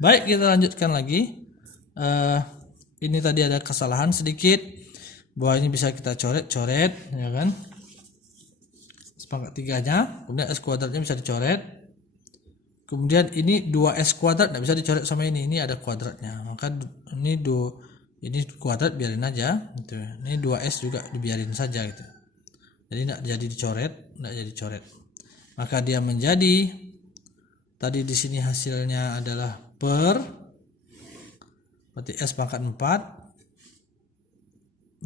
Baik, kita lanjutkan lagi. Ini tadi ada kesalahan sedikit, bahwa ini bisa kita coret-coret, ya kan? Sepangkat 3-nya, kemudian S kuadratnya bisa dicoret. Kemudian ini 2S kuadrat tidak bisa dicoret sama ini ada kuadratnya. Maka ini kuadrat biarin aja gitu. Ini 2S juga dibiarin saja gitu. Jadi tidak jadi dicoret, Maka dia menjadi tadi di sini hasilnya adalah berarti S pangkat 4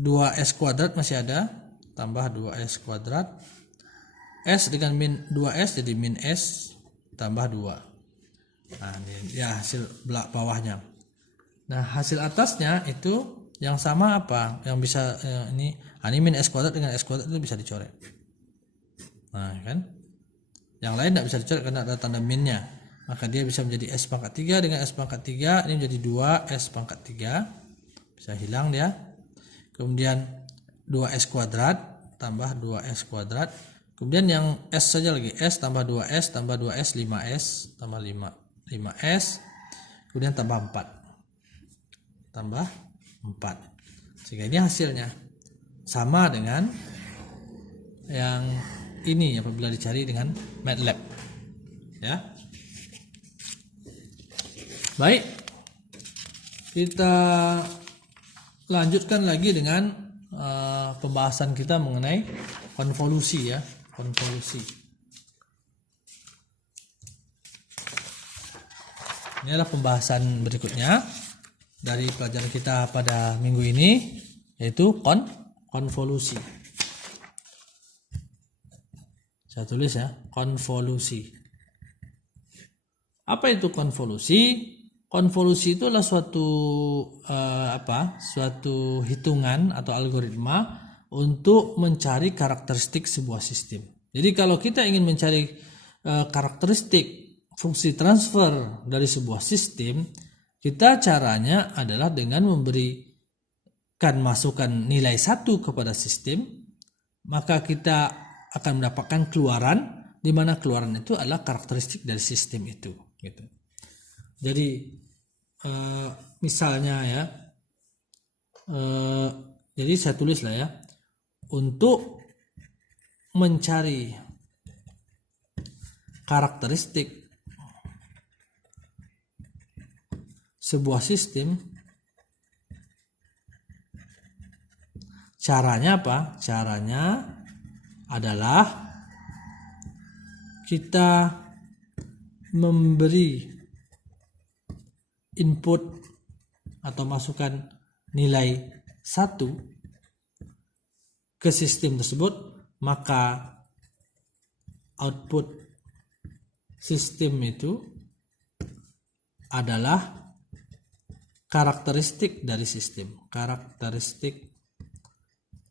2S kuadrat masih ada, tambah 2S kuadrat, S dengan min 2S jadi min S tambah 2. Nah ini ya hasil belak bawahnya. Nah hasil atasnya itu yang sama apa? Yang bisa ini min S kuadrat dengan S kuadrat itu bisa dicoret. Nah kan, yang lain tidak bisa dicoret karena ada tanda minnya. Maka dia bisa menjadi S pangkat 3 dengan S pangkat 3, ini menjadi 2S pangkat 3, bisa hilang dia. Kemudian 2S kuadrat tambah 2S kuadrat. Kemudian yang S saja lagi, S tambah 2S tambah 2S 5S tambah 5S, kemudian tambah 4 sehingga ini hasilnya sama dengan yang ini apabila dicari dengan MATLAB ya. Baik, kita lanjutkan lagi dengan pembahasan kita mengenai konvolusi ya. Konvolusi. Ini adalah pembahasan berikutnya dari pelajaran kita pada minggu ini, yaitu konvolusi. Saya tulis ya, konvolusi. Apa itu konvolusi? Konvolusi itu adalah suatu hitungan atau algoritma untuk mencari karakteristik sebuah sistem. Jadi kalau kita ingin mencari karakteristik fungsi transfer dari sebuah sistem, kita caranya adalah dengan memberikan masukan nilai 1 kepada sistem, maka kita akan mendapatkan keluaran, di mana keluaran itu adalah karakteristik dari sistem itu. Gitu. Jadi misalnya ya, jadi saya tulis lah ya, untuk mencari karakteristik sebuah sistem, caranya apa? Caranya adalah kita memberi input atau masukan nilai 1 ke sistem tersebut, maka output sistem itu adalah karakteristik dari sistem, karakteristik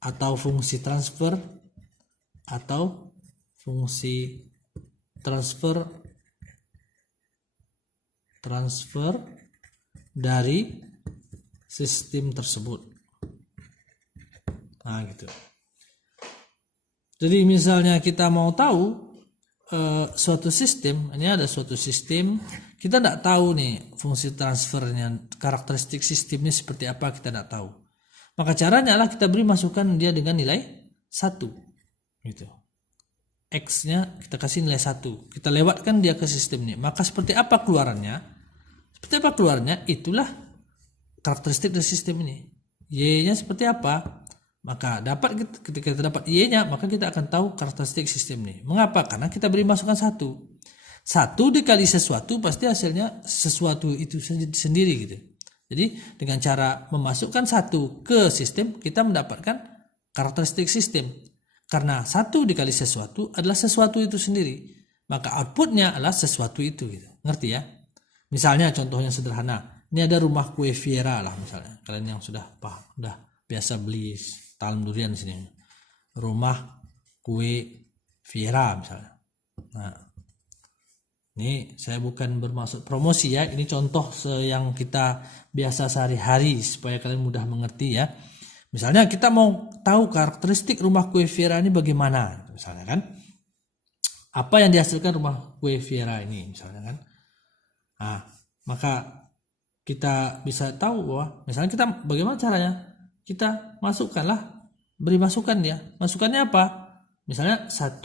atau fungsi transfer dari sistem tersebut. Nah gitu. Jadi misalnya kita mau tahu suatu sistem, ini ada suatu sistem, kita tidak tahu nih fungsi transfernya, karakteristik sistemnya seperti apa, kita tidak tahu. Maka caranya adalah kita beri masukan dia dengan nilai 1 gitu. X-nya kita kasih nilai 1, kita lewatkan dia ke sistem ini, maka seperti apa keluarannya? Itulah karakteristik dari sistem ini. Y-nya seperti apa? Maka ketika kita dapat Y-nya, maka kita akan tahu karakteristik sistem ini. Mengapa? Karena kita beri masukan 1 dikali sesuatu, pasti hasilnya sesuatu itu sendiri gitu. Jadi dengan cara memasukkan 1 ke sistem, kita mendapatkan karakteristik sistem. Karena 1 dikali sesuatu adalah sesuatu itu sendiri, maka outputnya adalah sesuatu itu gitu. Ngerti ya? Misalnya contohnya sederhana, ini ada rumah kue Viera lah misalnya. Kalian yang sudah biasa beli talam durian di sini, rumah kue Viera misalnya. Nah, ini saya bukan bermaksud promosi ya, ini contoh yang kita biasa sehari-hari supaya kalian mudah mengerti ya. Misalnya kita mau tahu karakteristik rumah kue Viera ini bagaimana, misalnya kan, apa yang dihasilkan rumah kue Viera ini misalnya kan. Nah, maka kita bisa tahu bahwa misalnya kita bagaimana caranya, kita masukkanlah, beri masukan dia. Masukannya apa? Misalnya 1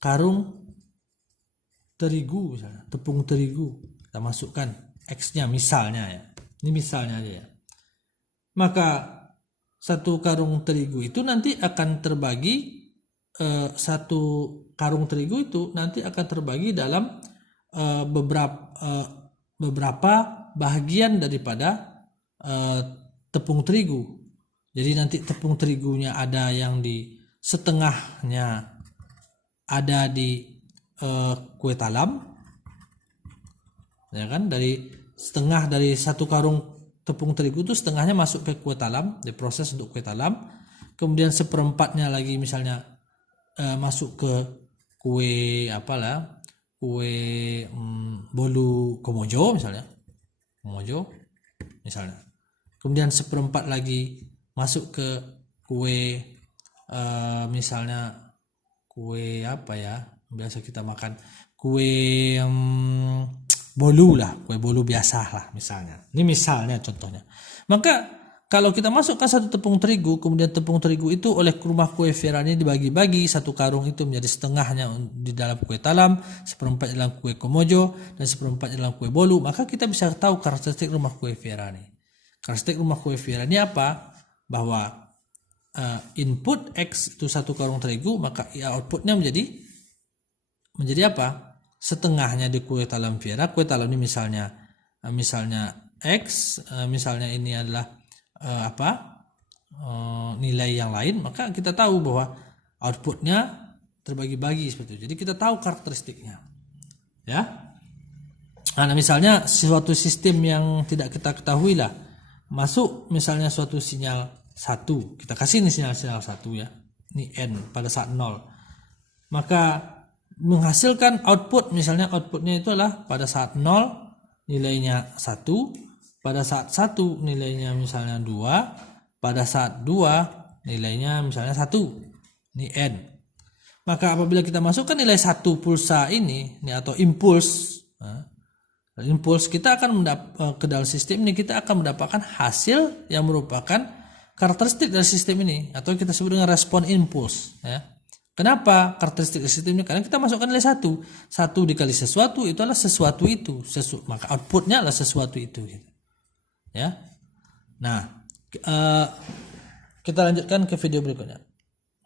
karung terigu, misalnya tepung terigu, kita masukkan X-nya misalnya ya. Ini misalnya aja ya. Maka 1 karung terigu itu nanti akan terbagi, 1 karung terigu itu nanti akan terbagi dalam beberapa bahagian daripada tepung terigu. Jadi nanti tepung terigunya ada yang di setengahnya ada di kue talam, ya kan? Dari setengah dari 1 karung tepung terigu itu setengahnya masuk ke kue talam, diproses untuk kue talam. Kemudian 1/4-nya lagi misalnya masuk ke kue bolu komojo misalnya, Kemudian 1/4 lagi masuk ke kue misalnya kue biasa kita makan, kue bolu lah, kue bolu biasa lah misalnya. Ini misalnya contohnya. Maka kalau kita masukkan 1 tepung terigu, kemudian tepung terigu itu oleh rumah kue Vera ini dibagi-bagi, 1 karung itu menjadi setengahnya di dalam kue talam, 1/4 dalam kue komojo, dan 1/4 dalam kue bolu, maka kita bisa tahu karakteristik rumah kue Vera ini. Karakteristik rumah kue Vera ini apa? Bahwa input X itu 1 karung terigu, maka outputnya menjadi apa? Setengahnya di kue talam Vera. Kue talam ini misalnya X, misalnya ini adalah nilai yang lain, maka kita tahu bahwa outputnya terbagi-bagi seperti itu. Jadi kita tahu karakteristiknya, ya. Nah, misalnya suatu sistem yang tidak kita ketahui lah, masuk misalnya suatu sinyal 1, kita kasih ini sinyal 1 ya, ini N pada saat 0, maka menghasilkan output, misalnya outputnya itu adalah pada saat 0 nilainya 1, pada saat 1 nilainya misalnya 2, pada saat 2 nilainya misalnya 1, ini N. Maka apabila kita masukkan nilai 1 pulsa ini atau impuls, kita akan ke dalam sistem ini, kita akan mendapatkan hasil yang merupakan karakteristik dari sistem ini, atau kita sebut dengan respon impuls, ya. Kenapa karakteristik sistem ini? Karena kita masukkan nilai 1 dikali sesuatu itu adalah sesuatu itu, maka outputnya adalah sesuatu itu, gitu. Ya. Nah, kita lanjutkan ke video berikutnya.